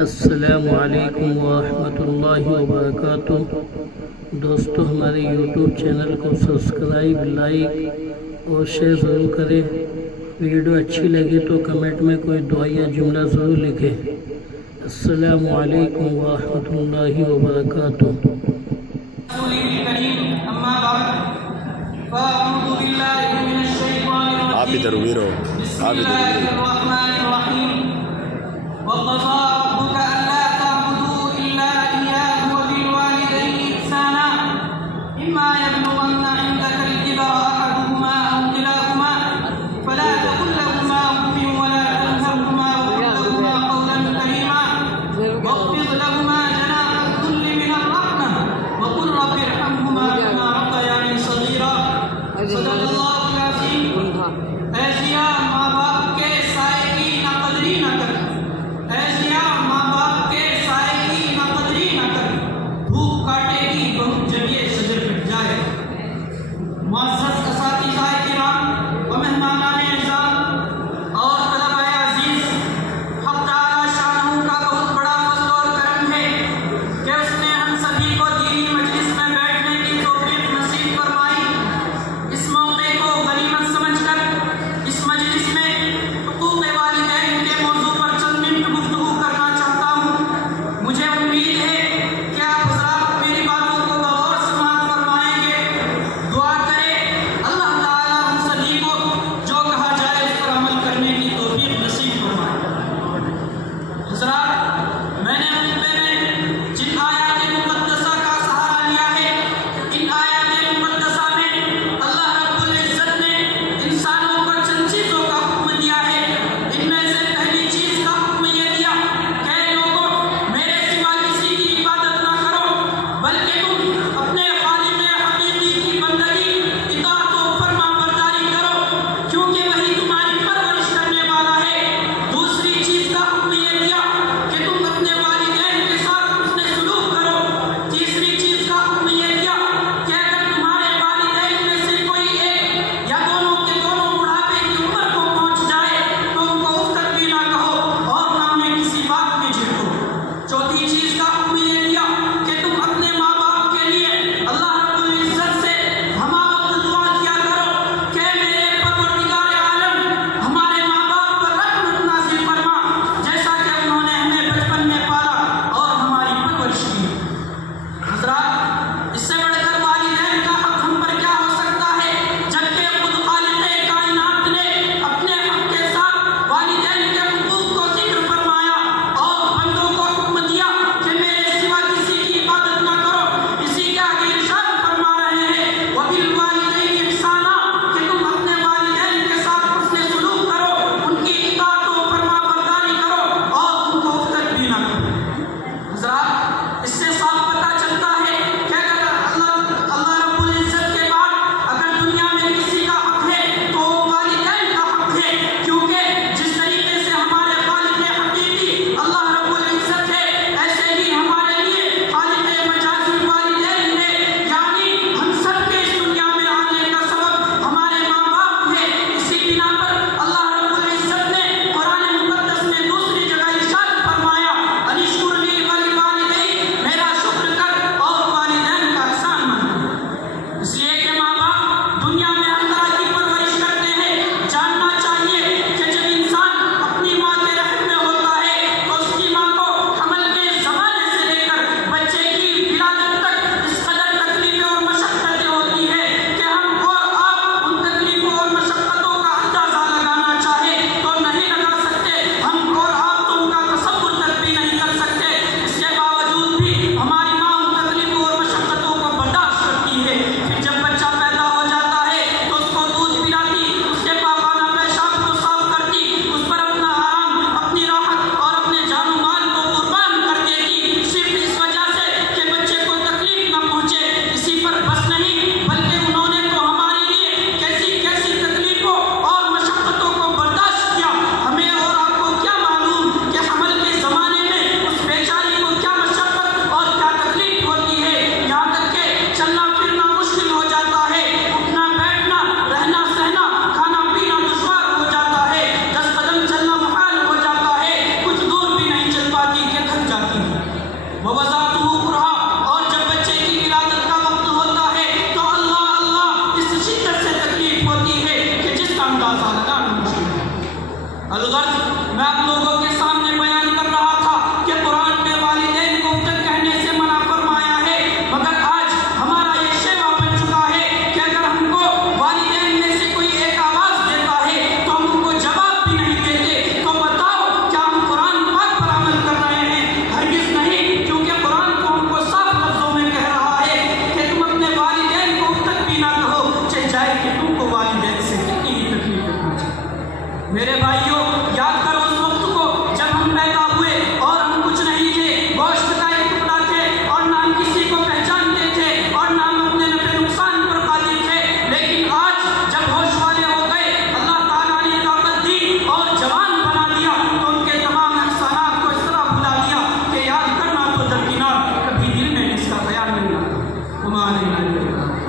السلام علیکم ورحمۃ اللہ وبرکاتہ۔ دوستو، ہمارے یوٹیوب چینل کو سبسکرائب، لائک اور شیئر ضرور کریں۔ ویڈیو اچھی لگے تو کمنٹ میں کوئی دعا یا جملہ ضرور لکھیں۔ السلام علیکم ورحمۃ اللہ وبرکاتہ۔ آپ ادھر ہوئے رہو، آپ ادھر ہوئے رہو۔ وقضى ربك ألا تعبدوا إلا إياه وبالوالدين إحسانا إما يبلغن عندك الكبر أحدهما أو كلاهما فلا تقل لهما أف ولا تنهرهما وقل لهما قولا كريما واخفض لهما جناح الذل من الرحمة وقل رب ارحمهما كما ربياني صغيرا۔ صدق اللہ العظیم۔ ایسیا ماں باپ کے سائے کی نہ قدری نہ کر، ایسیا عليك